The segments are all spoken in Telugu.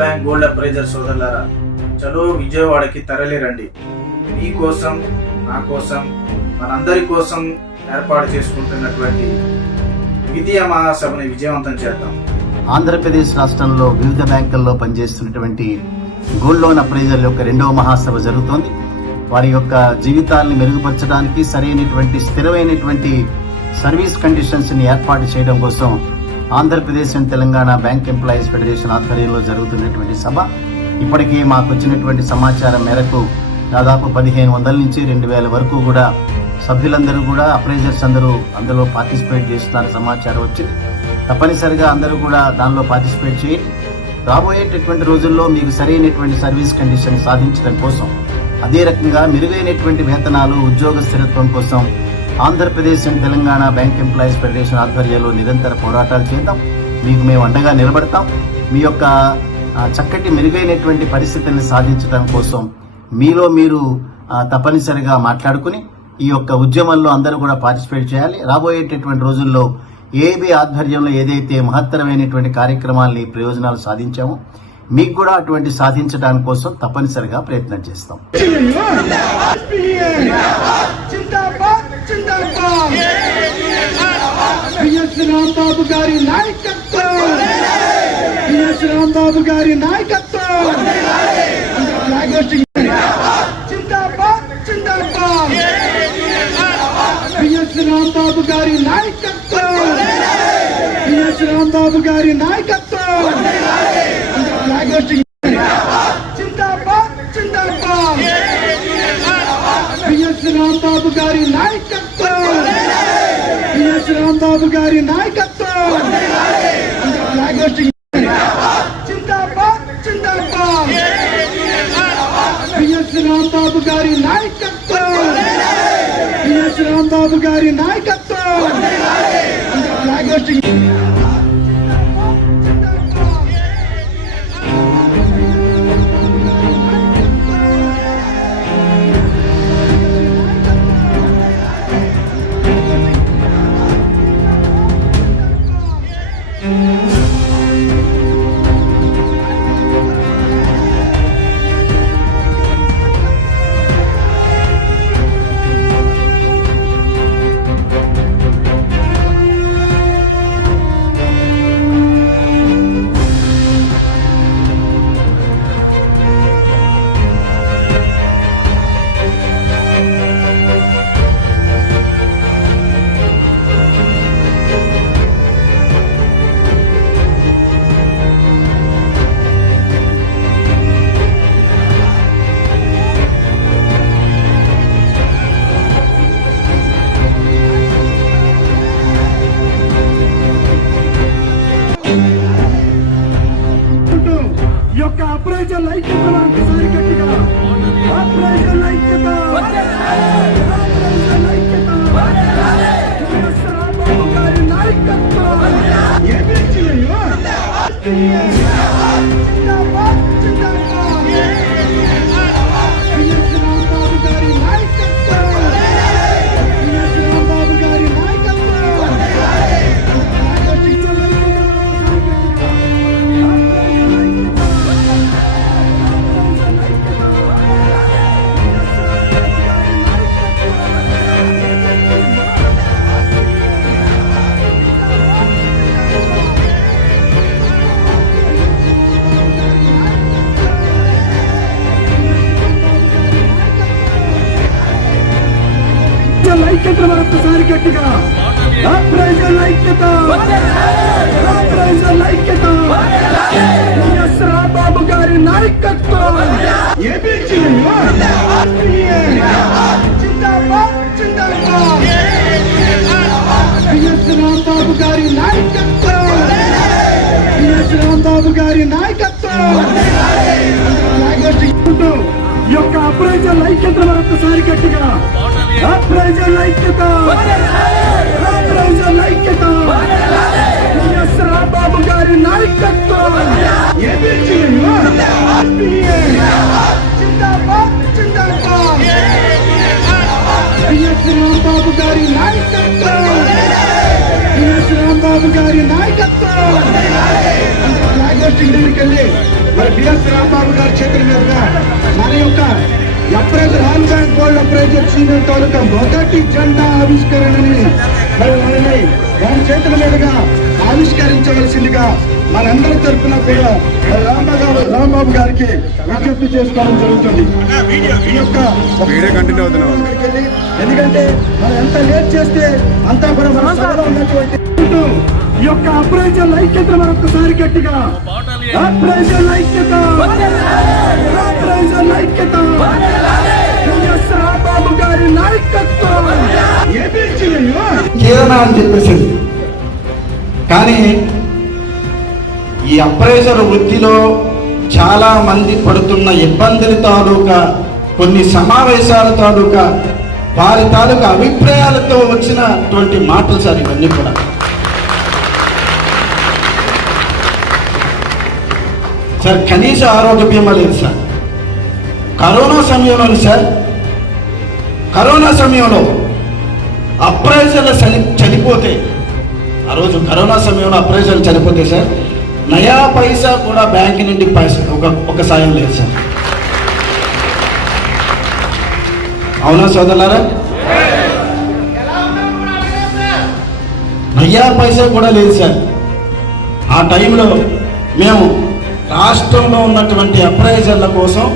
బ్యాంక్ గోల్డ్ అప్రైజర్ సోదరులారా, చలో విజయవాడకి తరలిరండి. మీ కోసం, నా కోసం, మనందరి కోసం ఏర్పాటు చేసుకుంటున్నటువంటి ద్వితీయ మహాసభని విజయవంతం చేద్దాం. ఆంధ్రప్రదేశ్ రాష్ట్రంలో వివిధ బ్యాంకుల్లో పనిచేస్తున్నటువంటి గోల్డ్ లోన్ అప్రైజర్ల యొక్క 2వ మహాసభ జరుగుతోంది. వారి యొక్క జీవితాలను మెరుగుపరచడానికి సరైనటువంటి స్థిరమైనటువంటి సర్వీస్ కండిషన్స్ ని ఏర్పాటు చేయడం కోసం Andhra Pradesh and Telangana bank employees federation ఆధ్వర్యంలో జరుగుతున్నటువంటి సభ. ఇప్పటికే మాకు వచ్చినటువంటి సమాచారం మేరకు దాదాపు 1500 నుంచి 2000 వరకు కూడా సభ్యులందరూ కూడా అప్రైజర్స్ అందరూ అందులో పార్టిసిపేట్ చేస్తున్నారు సమాచారం వచ్చింది. తప్పనిసరిగా అందరూ కూడా దానిలో పార్టిసిపేట్ చేయండి. రాబోయేటటువంటి రోజుల్లో మీకు సరైనటువంటి సర్వీస్ కండిషన్ సాధించడం కోసం, అదే రకంగా మెరుగైనటువంటి వేతనాలు, ఉద్యోగ స్థిరత్వం కోసం Andhra Pradesh and Telangana bank employees federation ఆధ్వర్యంలో నిరంతర పోరాటాలు చేద్దాం. మీకు మేము అండగా నిలబడతాం. మీ యొక్క చక్కటి మెరుగైనటువంటి పరిస్థితిని సాధించడం కోసం మీలో మీరు తప్పనిసరిగా మాట్లాడుకుని ఈ యొక్క ఉద్యమంలో అందరూ కూడా పార్టిసిపేట్ చేయాలి. రాబోయేటటువంటి రోజుల్లో ఏబీ ఆధ్వర్యంలో ఏదైతే మహత్తరమైనటువంటి కార్యక్రమాల్ని ప్రయోజనాలు సాధించామో మీకు కూడా అటువంటి సాధించడానికి కోసం తప్పనిసరిగా ప్రయత్నం చేస్తాం. రాంబాబు గారి నాయకత్వం, రాంబాబు గారి నాయకత్వం, రాంబాబు గారి నాయకత్వం, రాంబాబు గారి నాయకత్వం, రాంబాబు గారి నాయకత్వం, రాంబాబు గారి నాయకత్వం, రాంబాబు గారి నాయకత్వం, రాంబాబు గారి నాయకత్వం. అప్రైజర్ ఐక్యత ఒకసారి గట్టిగా, అప్రైజర్ ఐక్యత, రాంబాబు గారి నాయకత్వం, ఐక్యత మరొకసారి గట్టిగా, అప్రైజర్ ఐక్యత, అప్రైజర్ ఐక్యత, రాంబాబు గారి నాయకత్వం, రాంబాబు గారి నాయకత్వం, రాంబాబు గారి నాయకత్వం. ఈ యొక్క అప్రైజర్ ఐక్యత మరొకసారి గట్టిగా, అప్రైజర్ ఐక్యత, అప్రైజర్ ఐక్యత, రాంబాబు గారి నాయకత్వం, రాంబాబు గారి నాయకత్వం, రాంబాబు గారి నాయకత్వం. మరి appraiser on bank gold appraiser union taluka మొదటి జెండా ఆవిష్కరణని మరి వారి చేతుల మీదుగా ఆవిష్కరించవలసిందిగా మనందరి తరఫున కూడా రాంబాబు గారికి విజ్ఞప్తి చేసుకోవడం జరుగుతుంది. ఈ యొక్క ఎందుకంటే మనం ఎంత లేట్ చేస్తే అంతా కూడా మన సభలో ఉన్నటువంటి ఈ యొక్క అప్రైజర్ ఐక్యత మరొకసారి గట్టిగా అప్రైజర్ ఐక్యత, అప్రైజర్ ఐక్యత, రాంబాబు గారి నాయకత్వం కేరళ అని చెప్పేసింది. కానీ ఈ అప్రైజర్ వృత్తిలో చాలా మంది పడుతున్న ఇబ్బందుల తాలూకా కొన్ని సమావేశాల తాలూకా వారి తాలూకా అభిప్రాయాలతో వచ్చినటువంటి మాటలు సార్ ఇవన్నీ కూడా. సార్ కనీస ఆరోగ్య బీమా లేదు సార్. కరోనా సమయంలో అప్రైజర్లు చనిపోతే, ఆ రోజు కరోనా సమయంలో అప్రైజర్లు చనిపోతే సార్ నయా పైసా కూడా బ్యాంక్ నుండి ఒక సాయం లేదు సార్. అవునా సోదరులారా? నయా పైసా కూడా లేదు సార్. ఆ టైంలో మేము రాష్ట్రంలో ఉన్నటువంటి అప్రైజర్ల కోసం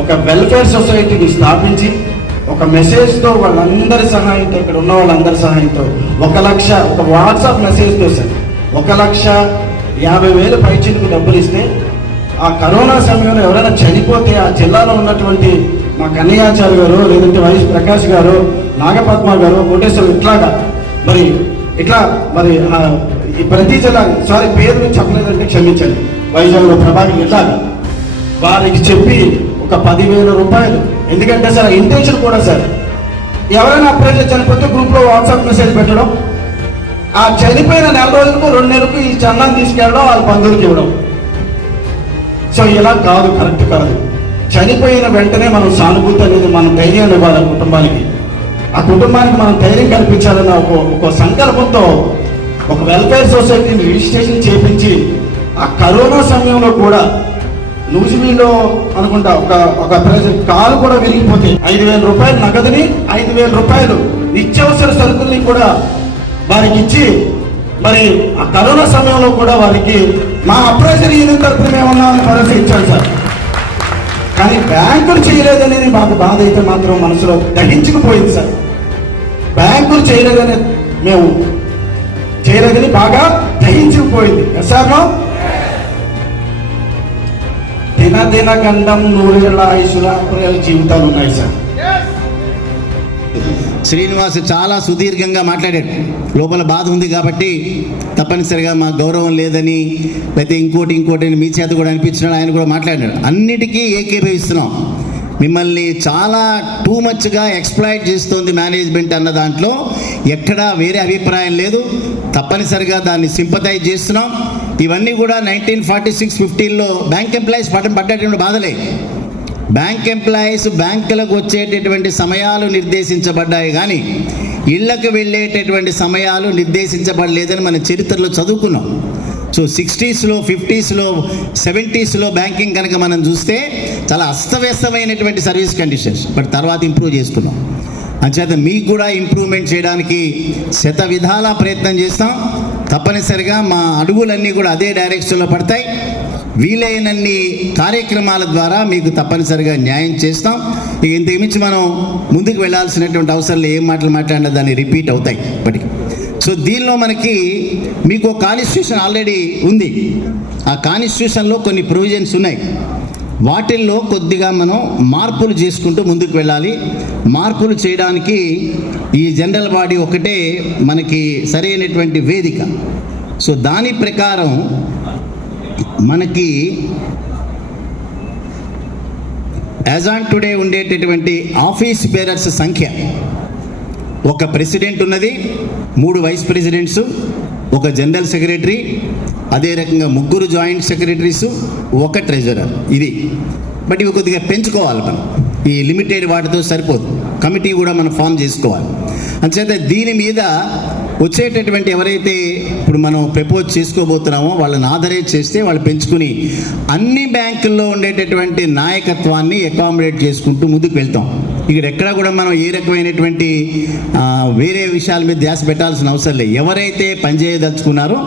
ఒక వెల్ఫేర్ సొసైటీని స్థాపించి ఒక మెసేజ్తో వాళ్ళందరి సహాయంతో, ఇక్కడ ఉన్న వాళ్ళందరి సహాయంతో 1 లక్ష, ఒక వాట్సాప్ మెసేజ్తో సార్ 1,50,000 పైచిలకు డబ్బులు ఇస్తే, ఆ కరోనా సమయంలో ఎవరైనా చనిపోతే ఆ జిల్లాలో ఉన్నటువంటి మా కన్నయ్యాచార్య గారు, లేదంటే వైఎస్ ప్రకాష్ గారు, నాగపద్మ గారు, కోటేశ్వరు ఇట్లా ఈ ప్రతి జిల్లా, సారీ పేరు చెప్పలేదంటే క్షమించండి, వైజాగ్లో ప్రభాకర్, ఇట్లాగా వారికి చెప్పి ఒక 10,000 రూపాయలు. ఎందుకంటే సార్ ఇంటెన్షన్ కూడా సార్, ఎవరైనా అప్రైజర్ చనిపోతే గ్రూప్లో వాట్సాప్ మెసేజ్ పెట్టడం, ఆ చనిపోయిన 4 రోజులకు 2 నెలలకు ఈ చందాన్ని తీసుకెళ్ళడం, వాళ్ళ బంధువులకి ఇవ్వడం. సో ఇలా కాదు, కరెక్ట్ కాదు. చనిపోయిన వెంటనే మనం సానుభూతి అనేది, మనం ధైర్యం ఇవ్వాలి ఆ కుటుంబానికి మనం ధైర్యం కల్పించాలన్న ఒక సంకల్పంతో ఒక వెల్ఫేర్ సొసైటీని రిజిస్ట్రేషన్ చేయించి, ఆ కరోనా సమయంలో కూడా నూజివీడులో అనుకుంటా ఒక ప్రెసిడెంట్ కాలు కూడా విరిగిపోతే 5,000 రూపాయలు నగదుని, 5,000 రూపాయలు నిత్యావసర సరుకుల్ని కూడా వారికి ఇచ్చి, మరి ఆ కరోనా సమయంలో కూడా వారికి మా అప్రైజర్ యూనియన్ తరఫున మేమున్నామని భరోసా ఇచ్చాను సార్. కానీ బ్యాంకులు చేయలేదనేది మాకు బాధ అయితే మాత్రం మనసులో దహించుకుపోయింది సార్. బ్యాంకులు చేయలేదని బాగా దహించుకుపోయింది సార్. దిన గండం 100 ఏళ్ల ఆయుషుల జీవితాలు ఉన్నాయి సార్. శ్రీనివాస్ చాలా సుదీర్ఘంగా మాట్లాడాడు. లోపల బాధ ఉంది కాబట్టి తప్పనిసరిగా మా గౌరవం లేదని, లేకపోతే ఇంకోటి మీ చేత కూడా అనిపించినాడు. ఆయన కూడా మాట్లాడినాడు. అన్నిటికీ ఏకీభవిస్తున్నాం. మిమ్మల్ని చాలా టూ మచ్గా ఎక్స్ప్లాయిట్ చేస్తోంది మేనేజ్మెంట్ అన్న దాంట్లో ఎక్కడా వేరే అభిప్రాయం లేదు. తప్పనిసరిగా దాన్ని సింపథైజ్ చేస్తున్నాం. ఇవన్నీ కూడా 1946-15లో బ్యాంక్ ఎంప్లాయీస్ పడ్డటువంటి బాధలే. బ్యాంక్ ఎంప్లాయీస్ బ్యాంకులకు వచ్చేటటువంటి సమయాలు నిర్దేశించబడ్డాయి, కానీ ఇళ్లకు వెళ్ళేటటువంటి సమయాలు నిర్దేశించబడలేదని మన చరిత్రలో చదువుకున్నాం. సో 60స్లో 50స్లో 70స్లో బ్యాంకింగ్ కనుక మనం చూస్తే చాలా అస్తవ్యస్తమైనటువంటి సర్వీస్ కండిషన్స్. బట్ తర్వాత ఇంప్రూవ్ చేసుకున్నాం. అంచేత మీకు కూడా ఇంప్రూవ్మెంట్ చేయడానికి శత విధాలా ప్రయత్నం చేస్తాం. తప్పనిసరిగా మా అడుగులన్నీ కూడా అదే డైరెక్షన్లో పడతాయి. వీలైనన్ని కార్యక్రమాల ద్వారా మీకు తప్పనిసరిగా న్యాయం చేస్తాం. ఇక ఇంతకుమించి మనం ముందుకు వెళ్ళాల్సినటువంటి అవసరంలో ఏం మాటలు మాట్లాడినా దాన్ని రిపీట్ అవుతాయి ఇప్పటికి. సో దీనిలో మీకు కాన్స్టిట్యూషన్ ఆల్రెడీ ఉంది. ఆ కాన్స్టిట్యూషన్లో కొన్ని ప్రొవిజన్స్ ఉన్నాయి. వాటిల్లో కొద్దిగా మనం మార్పులు చేసుకుంటూ ముందుకు వెళ్ళాలి. మార్పులు చేయడానికి ఈ జనరల్ బాడీ ఒకటే మనకి సరైనటువంటి వేదిక. సో దాని ప్రకారం మనకి యాజ్ ఆన్ టుడే ఉండేటటువంటి ఆఫీస్ బేరర్స్ సంఖ్య, ఒక ప్రెసిడెంట్ ఉన్నది, 3 వైస్ ప్రెసిడెంట్స్, ఒక జనరల్ సెక్రటరీ, అదే రకంగా 3 జాయింట్ సెక్రటరీస్, 1 ట్రెజరర్. ఇది బట్ ఇవి కొద్దిగా పెంచుకోవాలి. మనం ఈ లిమిటెడ్ వాటితో సరిపోదు. కమిటీ కూడా మనం ఫామ్ చేసుకోవాలి. అంచేత దీని మీద వచ్చేటటువంటి ఎవరైతే ఇప్పుడు మనం ప్రపోజ్ చేసుకోబోతున్నామో వాళ్ళని ఆథరైజ్ చేస్తే వాళ్ళు పెంచుకుని అన్ని బ్యాంకుల్లో ఉండేటటువంటి నాయకత్వాన్ని అకామిడేట్ చేసుకుంటూ ముందుకు వెళ్తాం. ఇక్కడ ఎక్కడ కూడా మనం ఏ రకమైనటువంటి వేరే విషయాల మీద ధ్యాస పెట్టాల్సిన అవసరం లేదు. ఎవరైతే పనిచేయదలుచుకున్నారో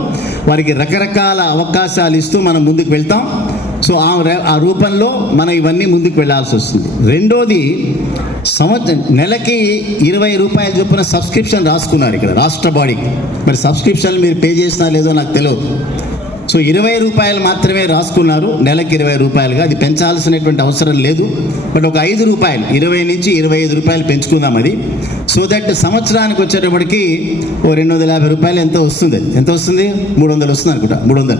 వారికి రకరకాల అవకాశాలు ఇస్తూ మనం ముందుకు వెళ్తాం. సో ఆ రూపంలో మనం ఇవన్నీ ముందుకు వెళ్ళాల్సి వస్తుంది. రెండోది, నెలకి 20 రూపాయల చొప్పున సబ్స్క్రిప్షన్ రాసుకున్నారు ఇక్కడ రాష్ట్ర బాడీకి. మరి సబ్స్క్రిప్షన్ మీరు పే చేసినా లేదో నాకు తెలియదు. సో 20 రూపాయలు మాత్రమే రాసుకున్నారు, నెలకి 20 రూపాయలుగా. అది పెంచాల్సినటువంటి అవసరం లేదు. బట్ ఒక 5 రూపాయలు, 20 నుంచి 25 రూపాయలు పెంచుకుందాం అది. సో దట్ సంవత్సరానికి వచ్చేటప్పటికి ఓ 250 రూపాయలు ఎంత వస్తుంది? ఎంత వస్తుంది? 300 వస్తుంది అనుకుంటా. 300.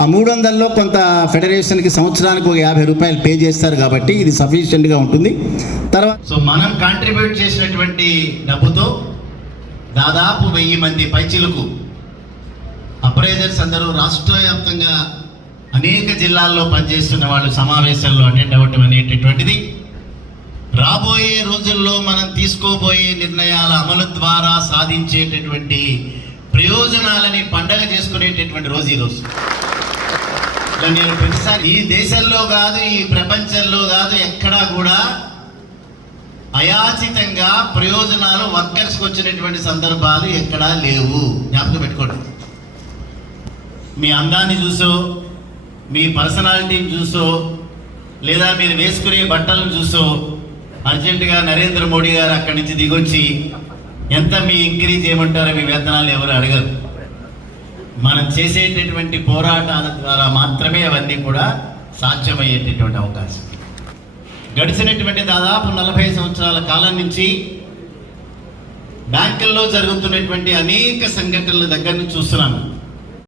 ఆ 300లో కొంత ఫెడరేషన్కి సంవత్సరానికి ఒక 50 రూపాయలు పే చేస్తారు కాబట్టి ఇది సఫిషియెంట్గా ఉంటుంది. తర్వాత సో మనం కాంట్రిబ్యూట్ చేసినటువంటి డబ్బుతో దాదాపు 1000 మంది పైచిలకు అప్రైజర్స్ అందరూ రాష్ట్ర వ్యాప్తంగా అనేక జిల్లాల్లో పనిచేస్తున్న వాళ్ళు సమావేశాల్లో అటెండ్ అవ్వటం అనేటటువంటిది రాబోయే రోజుల్లో మనం తీసుకోబోయే నిర్ణయాల అమలు ద్వారా సాధించేటటువంటి ప్రయోజనాలని పండగ చేసుకునేటటువంటి రోజు ఈరోజు. నేను ప్రతిసారి ఈ దేశంలో కాదు, ఈ ప్రపంచంలో కాదు, ఎక్కడా కూడా అయాచితంగా ప్రయోజనాలు వర్కర్స్కి వచ్చినటువంటి సందర్భాలు ఎక్కడా లేవు. జ్ఞాపకం పెట్టుకోండి. మీ అందాన్ని చూసో, మీ పర్సనాలిటీని చూసో, లేదా మీరు వేసుకునే బట్టలను చూసో అర్జెంటుగా నరేంద్ర మోడీ గారు అక్కడి నుంచి దిగొచ్చి ఎంత మీ ఇంక్రీజ్ చేయమంటారో మీ వేతనాలు ఎవరు అడగరు. మనం చేసేటటువంటి పోరాటాల ద్వారా మాత్రమే అవన్నీ కూడా సాధ్యమయ్యేటటువంటి అవకాశం. గడిచినటువంటి దాదాపు 40 సంవత్సరాల కాలం నుంచి బ్యాంకుల్లో జరుగుతున్నటువంటి అనేక సంఘటనల దగ్గర నుంచి చూస్తున్నాము.